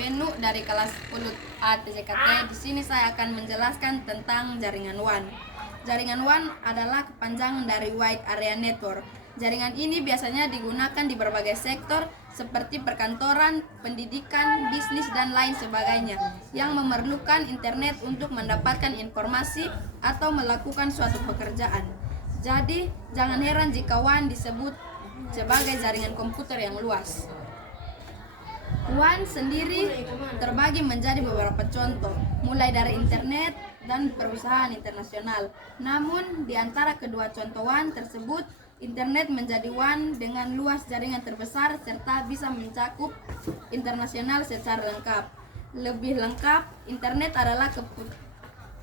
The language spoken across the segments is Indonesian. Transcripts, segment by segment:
Benu dari kelas 10 A TJKT. Di sini saya akan menjelaskan tentang jaringan WAN. Jaringan WAN adalah kepanjangan dari Wide Area Network. Jaringan ini biasanya digunakan di berbagai sektor seperti perkantoran, pendidikan, bisnis, dan lain sebagainya yang memerlukan internet untuk mendapatkan informasi atau melakukan suatu pekerjaan. Jadi, jangan heran jika WAN disebut sebagai jaringan komputer yang luas. WAN sendiri terbagi menjadi beberapa contoh, mulai dari internet dan perusahaan internasional. Namun, di antara kedua contoh WAN tersebut, internet menjadi WAN dengan luas jaringan terbesar serta bisa mencakup internasional secara lengkap. Lebih lengkap, internet adalah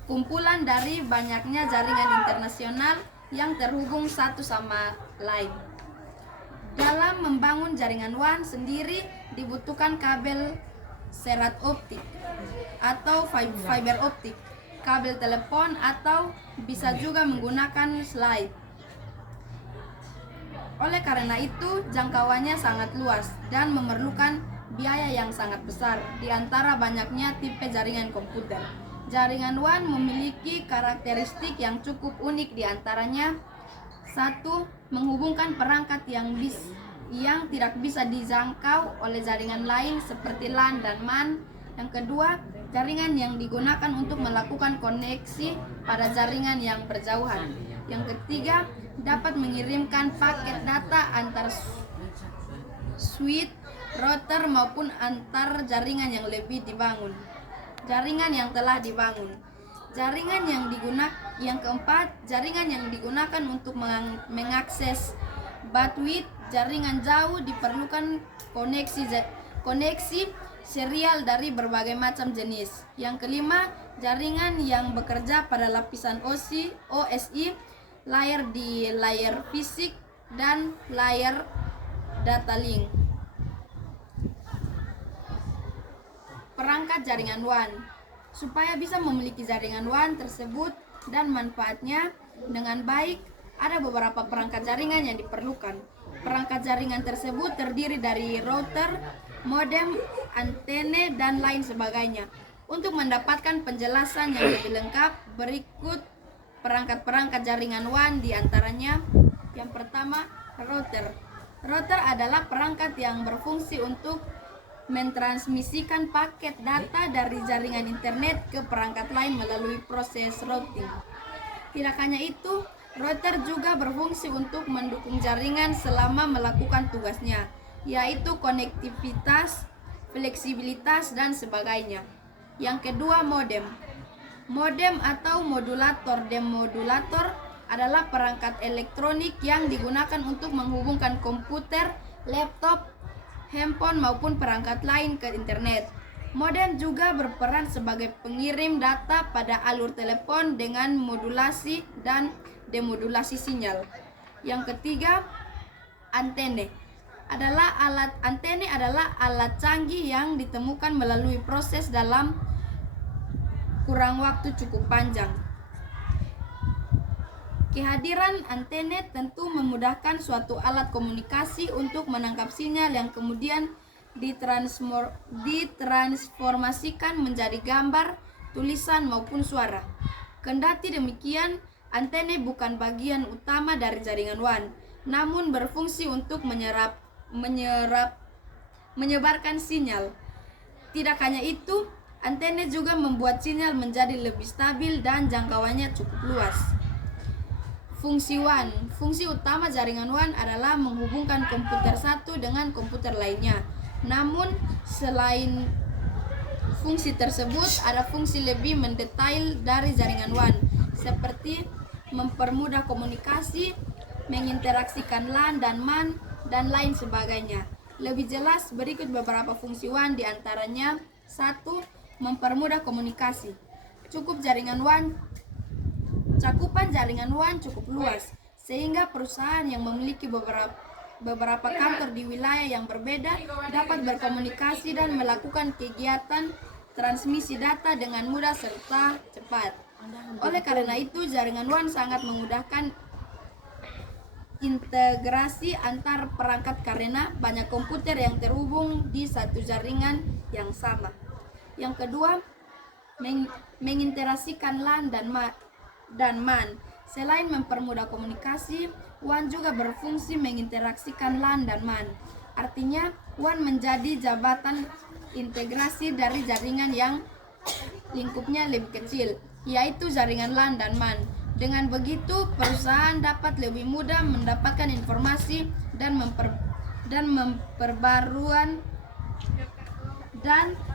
kumpulan dari banyaknya jaringan internasional yang terhubung satu sama lain. Dalam membangun jaringan WAN sendiri dibutuhkan kabel serat optik atau fiber optik, kabel telepon, atau bisa juga menggunakan slide. Oleh karena itu, jangkauannya sangat luas dan memerlukan biaya yang sangat besar. Di antara banyaknya tipe jaringan komputer, jaringan WAN memiliki karakteristik yang cukup unik. Di antaranya, 1. Menghubungkan perangkat yang tidak bisa dijangkau oleh jaringan lain seperti LAN dan MAN. Yang kedua, jaringan yang digunakan untuk melakukan koneksi pada jaringan yang berjauhan. Yang ketiga, dapat mengirimkan paket data antar switch, router maupun antar jaringan yang lebih dibangun. Jaringan yang telah dibangun. Yang keempat, jaringan yang digunakan untuk mengakses bandwidth jaringan jauh diperlukan koneksi serial dari berbagai macam jenis. Yang kelima, jaringan yang bekerja pada lapisan OSI, layar fisik, dan layar data link. Perangkat jaringan WAN. Supaya bisa memiliki jaringan WAN tersebut dan manfaatnya dengan baik, ada beberapa perangkat jaringan yang diperlukan. Perangkat jaringan tersebut terdiri dari router, modem, antena, dan lain sebagainya. Untuk mendapatkan penjelasan yang lebih lengkap, berikut perangkat-perangkat jaringan WAN. Di antaranya, yang pertama, router. Router adalah perangkat yang berfungsi untuk mentransmisikan paket data dari jaringan internet ke perangkat lain melalui proses routing. Tidak hanya itu, router juga berfungsi untuk mendukung jaringan selama melakukan tugasnya, yaitu konektivitas, fleksibilitas, dan sebagainya. Yang kedua, modem. Modem atau modulator. Demodulator adalah perangkat elektronik yang digunakan untuk menghubungkan komputer, laptop, handphone maupun perangkat lain ke internet. Modem juga berperan sebagai pengirim data pada alur telepon dengan modulasi dan demodulasi sinyal. Yang ketiga, antena adalah alat canggih yang ditemukan melalui proses dalam kurang waktu cukup panjang. Kehadiran antena tentu memudahkan suatu alat komunikasi untuk menangkap sinyal yang kemudian ditransformasikan menjadi gambar, tulisan maupun suara. Kendati demikian, antena bukan bagian utama dari jaringan WAN, namun berfungsi untuk menyebarkan sinyal. Tidak hanya itu, antena juga membuat sinyal menjadi lebih stabil dan jangkauannya cukup luas. Fungsi WAN. Fungsi utama jaringan WAN adalah menghubungkan komputer satu dengan komputer lainnya. Namun, selain fungsi tersebut, ada fungsi lebih mendetail dari jaringan WAN, seperti mempermudah komunikasi, menginteraksikan LAN dan MAN, dan lain sebagainya. Lebih jelas, berikut beberapa fungsi WAN, di antaranya 1. Mempermudah komunikasi. Cakupan jaringan WAN cukup luas, sehingga perusahaan yang memiliki beberapa kantor di wilayah yang berbeda dapat berkomunikasi dan melakukan kegiatan transmisi data dengan mudah serta cepat. Oleh karena itu, jaringan WAN sangat memudahkan integrasi antar perangkat karena banyak komputer yang terhubung di satu jaringan yang sama. Yang kedua, menginteraksikan LAN dan MAN. Selain mempermudah komunikasi, WAN juga berfungsi menginteraksikan LAN dan MAN. Artinya, WAN menjadi jabatan integrasi dari jaringan yang lingkupnya lebih kecil, yaitu jaringan LAN dan MAN. Dengan begitu, perusahaan dapat lebih mudah mendapatkan informasi dan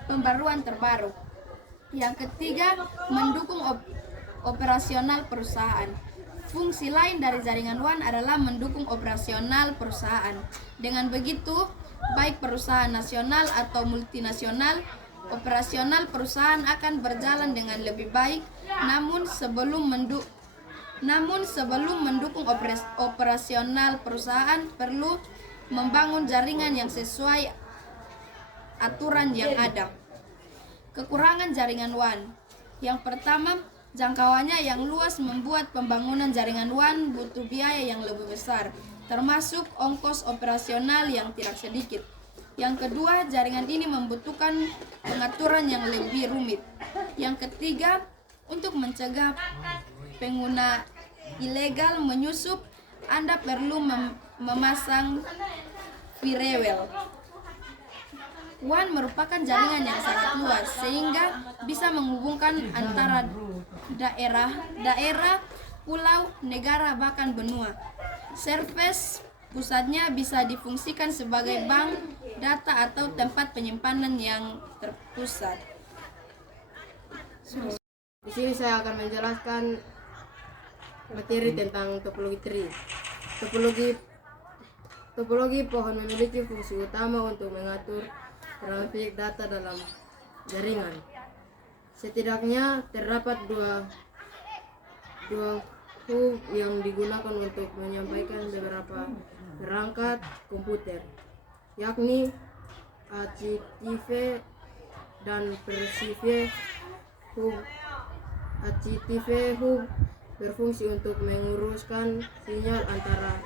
pembaruan terbaru. Yang ketiga, mendukung operasional perusahaan. Fungsi lain dari jaringan WAN adalah mendukung operasional perusahaan. Dengan begitu, baik perusahaan nasional atau multinasional, operasional perusahaan akan berjalan dengan lebih baik. Namun sebelum mendukung operasional perusahaan, perlu membangun jaringan yang sesuai aturan yang ada. Kekurangan jaringan WAN. Yang pertama, jangkauannya yang luas membuat pembangunan jaringan WAN butuh biaya yang lebih besar, termasuk ongkos operasional yang tidak sedikit. Yang kedua, jaringan ini membutuhkan pengaturan yang lebih rumit. Yang ketiga, untuk mencegah pengguna ilegal menyusup, Anda perlu memasang firewall. WAN merupakan jaringan yang sangat luas sehingga bisa menghubungkan antara daerah, pulau, negara, bahkan benua. Servis pusatnya bisa difungsikan sebagai bank data atau tempat penyimpanan yang terpusat. Di sini saya akan menjelaskan materi tentang topologi tree. Topologi pohon memiliki fungsi utama untuk mengatur trafik data dalam jaringan. Setidaknya terdapat dua hub yang digunakan untuk menyampaikan beberapa perangkat komputer, yakni HTTP dan Persistive hub. HTTP hub berfungsi untuk menguruskan sinyal antara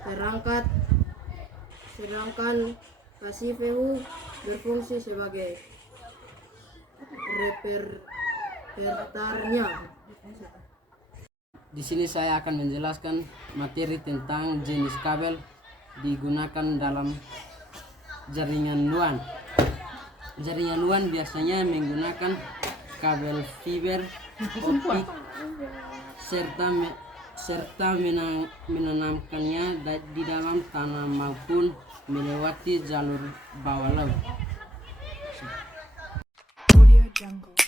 perangkat, sedangkan Persistive hub berfungsi sebagai reperternya. Di sini saya akan menjelaskan materi tentang jenis kabel digunakan dalam jaringan WAN. Jaringan WAN biasanya menggunakan kabel fiber optik serta menanamkannya di dalam tanah maupun melewati jalur bawah laut. Audio Jungle.